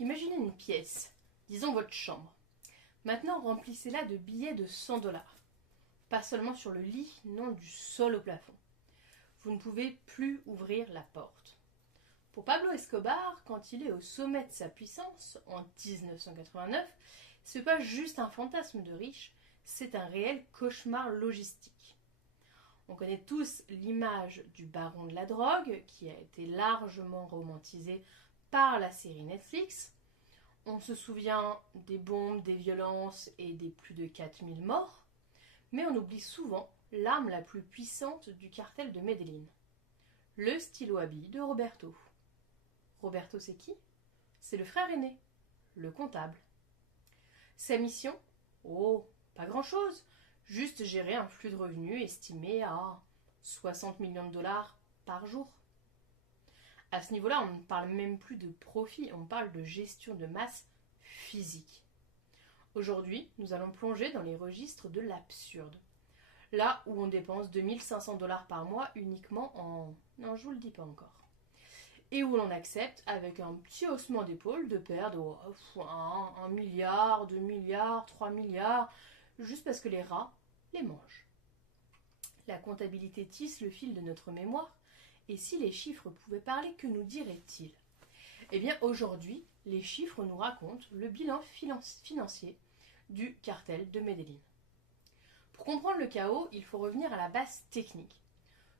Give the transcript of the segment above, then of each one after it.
Imaginez une pièce, disons votre chambre. Maintenant, remplissez-la de billets de 100 dollars. Pas seulement sur le lit, non, du sol au plafond. Vous ne pouvez plus ouvrir la porte. Pour Pablo Escobar, quand il est au sommet de sa puissance, en 1989, ce n'est pas juste un fantasme de riche, c'est un réel cauchemar logistique. On connaît tous l'image du baron de la drogue, qui a été largement romantisée par la série Netflix. On se souvient des bombes, des violences et des plus de 4000 morts, mais on oublie souvent l'arme la plus puissante du cartel de Medellín, le stylo à billes de Roberto. Roberto, c'est qui? C'est le frère aîné, le comptable. Sa mission? Oh, pas grand-chose, juste gérer un flux de revenus estimé à 60 millions de dollars par jour. À ce niveau-là, on ne parle même plus de profit, on parle de gestion de masse physique. Aujourd'hui, nous allons plonger dans les registres de l'absurde. Là où on dépense 2500 dollars par mois uniquement en... Non, je vous le dis pas encore. Et où l'on accepte, avec un petit haussement d'épaule, de perdre 1 milliard, 2 milliards, 3 milliards, juste parce que les rats les mangent. La comptabilité tisse le fil de notre mémoire, et si les chiffres pouvaient parler, que nous diraient-ils? Eh bien, aujourd'hui, les chiffres nous racontent le bilan financier du cartel de Medellín. Pour comprendre le chaos, il faut revenir à la base technique.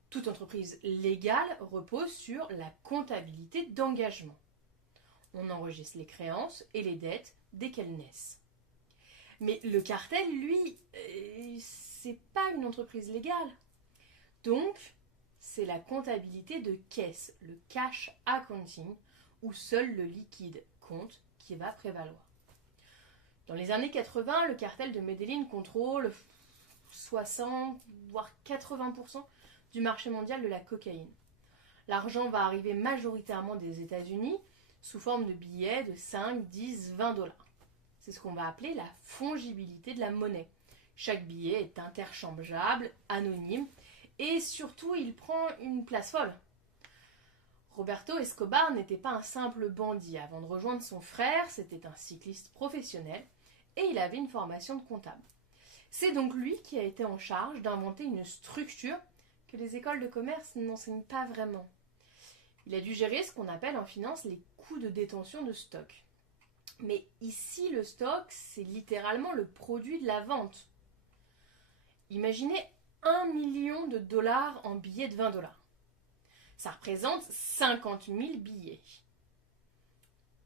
Toute entreprise légale repose sur la comptabilité d'engagement. On enregistre les créances et les dettes dès qu'elles naissent. Mais le cartel, lui, c'est pas une entreprise légale. Donc, c'est la comptabilité de caisse, le cash accounting, où seul le liquide compte, qui va prévaloir. Dans les années 80, le cartel de Medellín contrôle 60 voire 80% du marché mondial de la cocaïne. L'argent va arriver majoritairement des États-Unis sous forme de billets de 5, 10, 20 dollars. C'est ce qu'on va appeler la fongibilité de la monnaie. Chaque billet est interchangeable, anonyme, et surtout il prend une place folle. Roberto Escobar n'était pas un simple bandit. Avant de rejoindre son frère, c'était un cycliste professionnel et il avait une formation de comptable. C'est donc lui qui a été en charge d'inventer une structure que les écoles de commerce n'enseignent pas vraiment. Il a dû gérer ce qu'on appelle en finance les coûts de détention de stock. Mais ici, le stock, c'est littéralement le produit de la vente. Imaginez 1 million de dollars en billets de 20 dollars. Ça représente 50 000 billets.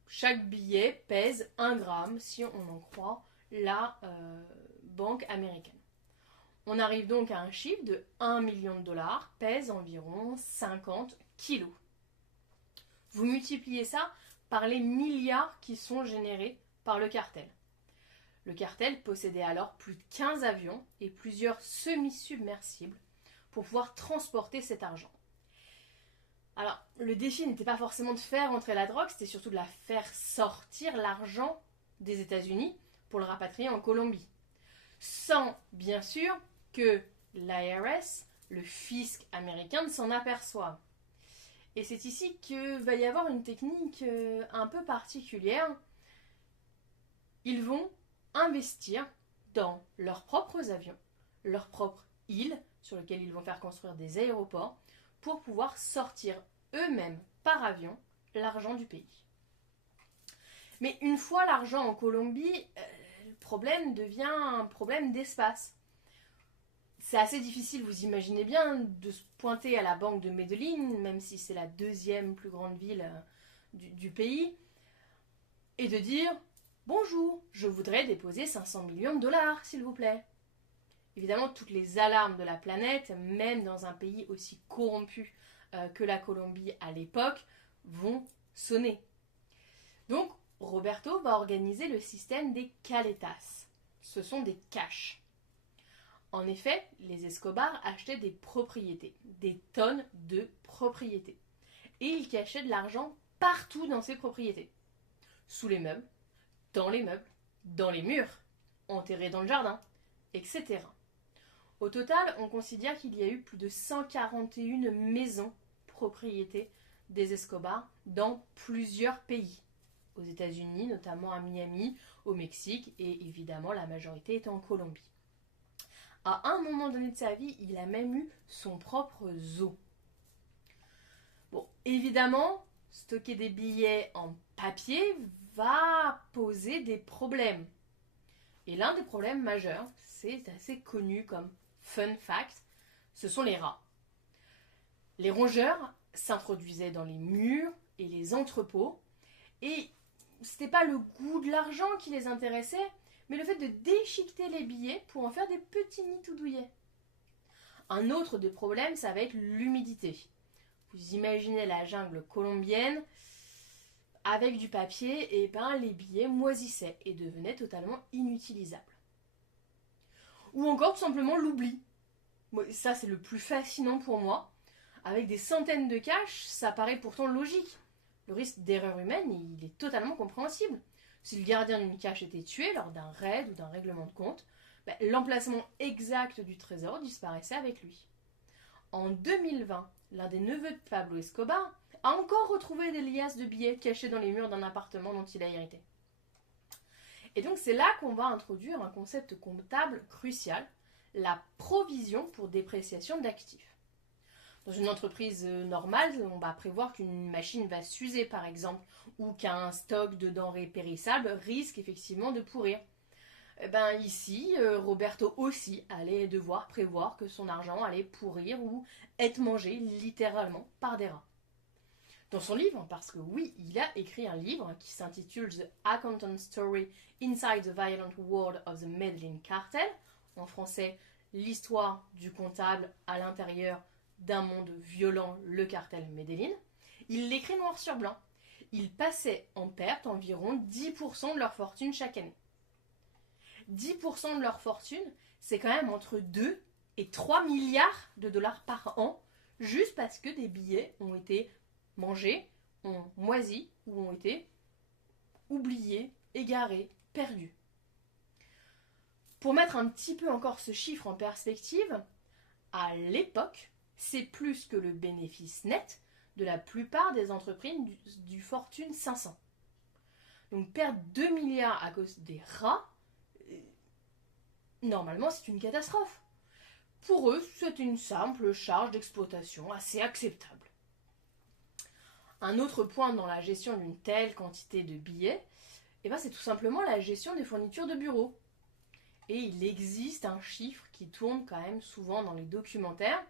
Chaque billet pèse 1 gramme, si on en croit la banque américaine. On arrive donc à un chiffre de 1 million de dollars, pèse environ 50 kilos. Vous multipliez ça par les milliards qui sont générés par le cartel. Le cartel possédait alors plus de 15 avions et plusieurs semi-submersibles pour pouvoir transporter cet argent. Alors, le défi n'était pas forcément de faire entrer la drogue, c'était surtout de la faire sortir l'argent des États-Unis pour le rapatrier en Colombie. Sans, bien sûr, que l'IRS, le fisc américain, ne s'en aperçoive. Et c'est ici que va y avoir une technique un peu particulière. Ils vont investir dans leurs propres avions, leurs propres îles, sur lesquelles ils vont faire construire des aéroports, pour pouvoir sortir eux-mêmes par avion l'argent du pays. Mais une fois l'argent en Colombie, le problème devient un problème d'espace. C'est assez difficile, vous imaginez bien, de se pointer à la banque de Medellín, même si c'est la deuxième plus grande ville du pays, et de dire « Bonjour, je voudrais déposer 500 millions de dollars, s'il vous plaît ». Évidemment, toutes les alarmes de la planète, même dans un pays aussi corrompu que la Colombie à l'époque, vont sonner. Donc, Roberto va organiser le système des caletas. Ce sont des caches. En effet, les Escobar achetaient des propriétés, des tonnes de propriétés. Et ils cachaient de l'argent partout dans ces propriétés. Sous les meubles, dans les murs, enterrés dans le jardin, etc. Au total, on considère qu'il y a eu plus de 141 maisons propriétés des Escobar dans plusieurs pays. aux États-Unis, notamment à Miami, au Mexique, et évidemment la majorité est en Colombie. À un moment donné de sa vie, il a même eu son propre zoo. Bon, évidemment, stocker des billets en papier va poser des problèmes. Et l'un des problèmes majeurs, c'est assez connu comme fun fact, ce sont les rats. Les rongeurs s'introduisaient dans les murs et les entrepôts, et c'était pas le goût de l'argent qui les intéressait, mais le fait de déchiqueter les billets pour en faire des petits nids tout douillets. Un autre des problèmes, ça va être l'humidité. Vous imaginez la jungle colombienne, avec du papier, et ben les billets moisissaient et devenaient totalement inutilisables. Ou encore tout simplement l'oubli. Ça c'est le plus fascinant pour moi. Avec des centaines de caches, ça paraît pourtant logique. Le risque d'erreur humaine, il est totalement compréhensible. Si le gardien d'une cache était tué lors d'un raid ou d'un règlement de compte, l'emplacement exact du trésor disparaissait avec lui. En 2020, l'un des neveux de Pablo Escobar a encore retrouvé des liasses de billets cachés dans les murs d'un appartement dont il a hérité. Et donc c'est là qu'on va introduire un concept comptable crucial, la provision pour dépréciation d'actifs. Dans une entreprise normale, on va prévoir qu'une machine va s'user par exemple, ou qu'un stock de denrées périssables risque effectivement de pourrir. Ici, Roberto aussi allait devoir prévoir que son argent allait pourrir ou être mangé littéralement par des rats. Dans son livre, parce que oui, il a écrit un livre qui s'intitule The Accountant Story Inside the Violent World of the Medellin Cartel, en français, l'histoire du comptable à l'intérieur d'un monde violent, le cartel Medellin. Il l'écrit noir sur blanc. Ils passaient en perte environ 10% de leur fortune chaque année. 10% de leur fortune, c'est quand même entre 2 et 3 milliards de dollars par an, juste parce que des billets ont été mangés, ont moisi ou ont été oubliés, égarés, perdus. Pour mettre un petit peu encore ce chiffre en perspective, à l'époque, c'est plus que le bénéfice net de la plupart des entreprises du Fortune 500. Donc perdre 2 milliards à cause des rats, normalement c'est une catastrophe. Pour eux, c'est une simple charge d'exploitation assez acceptable. Un autre point dans la gestion d'une telle quantité de billets, c'est tout simplement la gestion des fournitures de bureau. Et il existe un chiffre qui tourne quand même souvent dans les documentaires,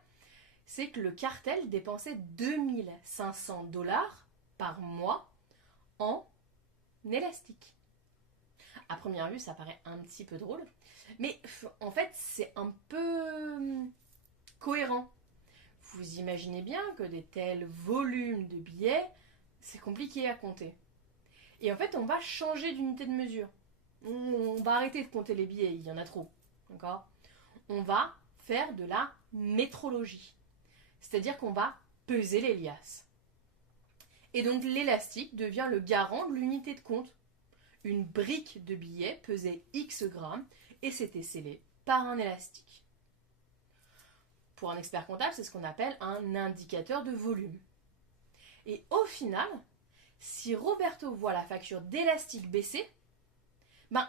c'est que le cartel dépensait 2500 dollars par mois en élastique. À première vue, ça paraît un petit peu drôle, mais en fait, c'est un peu cohérent. Vous imaginez bien que des tels volumes de billets, c'est compliqué à compter. Et en fait, on va changer d'unité de mesure. On va arrêter de compter les billets, il y en a trop. D'accord ? On va faire de la métrologie. C'est-à-dire qu'on va peser les liasses. Et donc l'élastique devient le garant de l'unité de compte. Une brique de billets pesait X grammes et c'était scellé par un élastique. Pour un expert comptable, c'est ce qu'on appelle un indicateur de volume. Et au final, si Roberto voit la facture d'élastique baisser,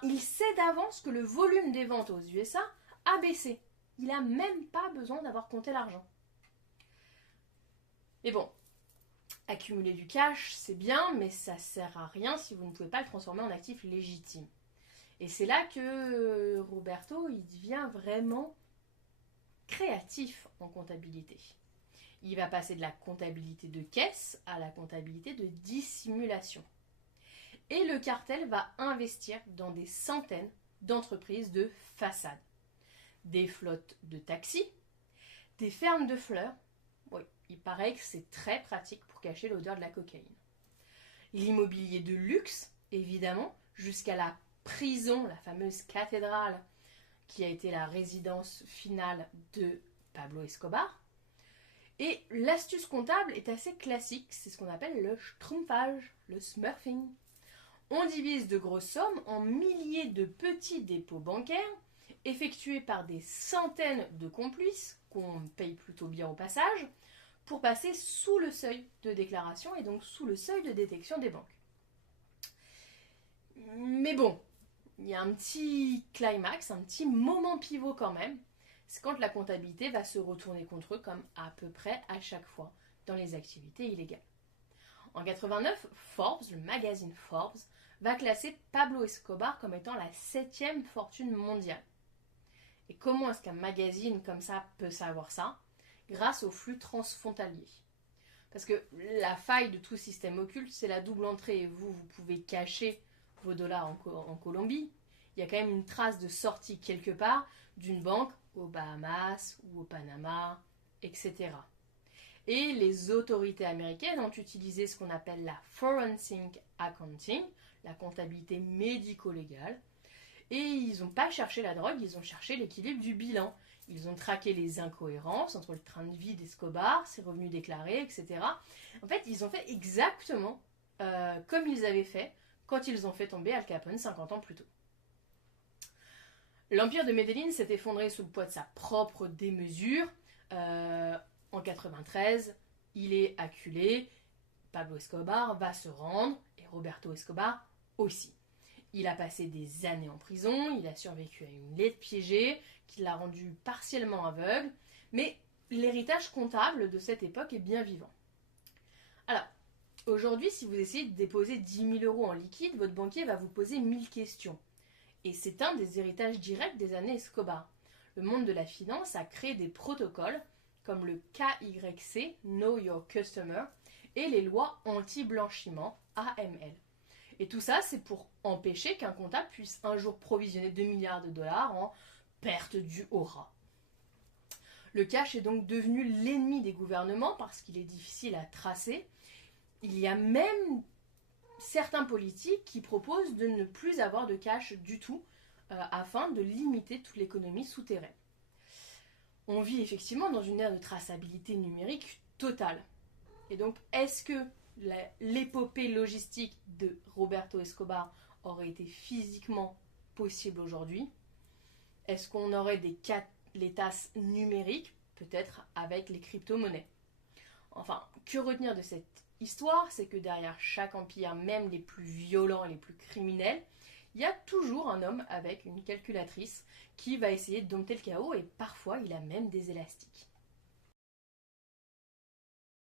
il sait d'avance que le volume des ventes aux USA a baissé. Il n'a même pas besoin d'avoir compté l'argent. Mais bon, accumuler du cash, c'est bien, mais ça ne sert à rien si vous ne pouvez pas le transformer en actif légitime. Et c'est là que Roberto, il devient vraiment créatif en comptabilité. Il va passer de la comptabilité de caisse à la comptabilité de dissimulation. Et le cartel va investir dans des centaines d'entreprises de façade. Des flottes de taxis, des fermes de fleurs. Oui, il paraît que c'est très pratique pour cacher l'odeur de la cocaïne. L'immobilier de luxe, évidemment, jusqu'à la prison, la fameuse cathédrale, qui a été la résidence finale de Pablo Escobar. Et l'astuce comptable est assez classique, c'est ce qu'on appelle le schtroumpfage, le smurfing. On divise de grosses sommes en milliers de petits dépôts bancaires, effectués par des centaines de complices, qu'on paye plutôt bien au passage, pour passer sous le seuil de déclaration et donc sous le seuil de détection des banques. Mais bon, il y a un petit climax, un petit moment pivot quand même. C'est quand la comptabilité va se retourner contre eux comme à peu près à chaque fois dans les activités illégales. En 89, Forbes, le magazine Forbes, va classer Pablo Escobar comme étant la 7e fortune mondiale. Et comment est-ce qu'un magazine comme ça peut savoir ça? Grâce au flux transfrontalier. Parce que la faille de tout système occulte, c'est la double entrée. Vous pouvez cacher vos dollars en Colombie. Il y a quand même une trace de sortie quelque part d'une banque aux Bahamas ou au Panama, etc. Et les autorités américaines ont utilisé ce qu'on appelle la forensic accounting, la comptabilité médico-légale. Et ils n'ont pas cherché la drogue, ils ont cherché l'équilibre du bilan. Ils ont traqué les incohérences entre le train de vie d'Escobar, ses revenus déclarés, etc. En fait, ils ont fait exactement comme ils avaient fait quand ils ont fait tomber Al Capone 50 ans plus tôt. L'empire de Medellín s'est effondré sous le poids de sa propre démesure. En 93, il est acculé. Pablo Escobar va se rendre et Roberto Escobar aussi. Il a passé des années en prison, il a survécu à une lettre piégée qui l'a rendu partiellement aveugle, mais l'héritage comptable de cette époque est bien vivant. Alors, aujourd'hui, si vous essayez de déposer 10 000 euros en liquide, votre banquier va vous poser 1000 questions. Et c'est un des héritages directs des années Escobar. Le monde de la finance a créé des protocoles comme le KYC, Know Your Customer, et les lois anti-blanchiment, AML. Et tout ça, c'est pour empêcher qu'un comptable puisse un jour provisionner 2 milliards de dollars en perte due au rat. Le cash est donc devenu l'ennemi des gouvernements parce qu'il est difficile à tracer. Il y a même certains politiques qui proposent de ne plus avoir de cash du tout afin de limiter toute l'économie souterraine. On vit effectivement dans une ère de traçabilité numérique totale. Et donc, est-ce que l'épopée logistique de Roberto Escobar aurait été physiquement possible aujourd'hui? Est-ce qu'on aurait des tasses numériques, peut-être avec les crypto-monnaies? Enfin, que retenir de cette histoire, c'est que derrière chaque empire, même les plus violents et les plus criminels, il y a toujours un homme avec une calculatrice qui va essayer de dompter le chaos et parfois il a même des élastiques.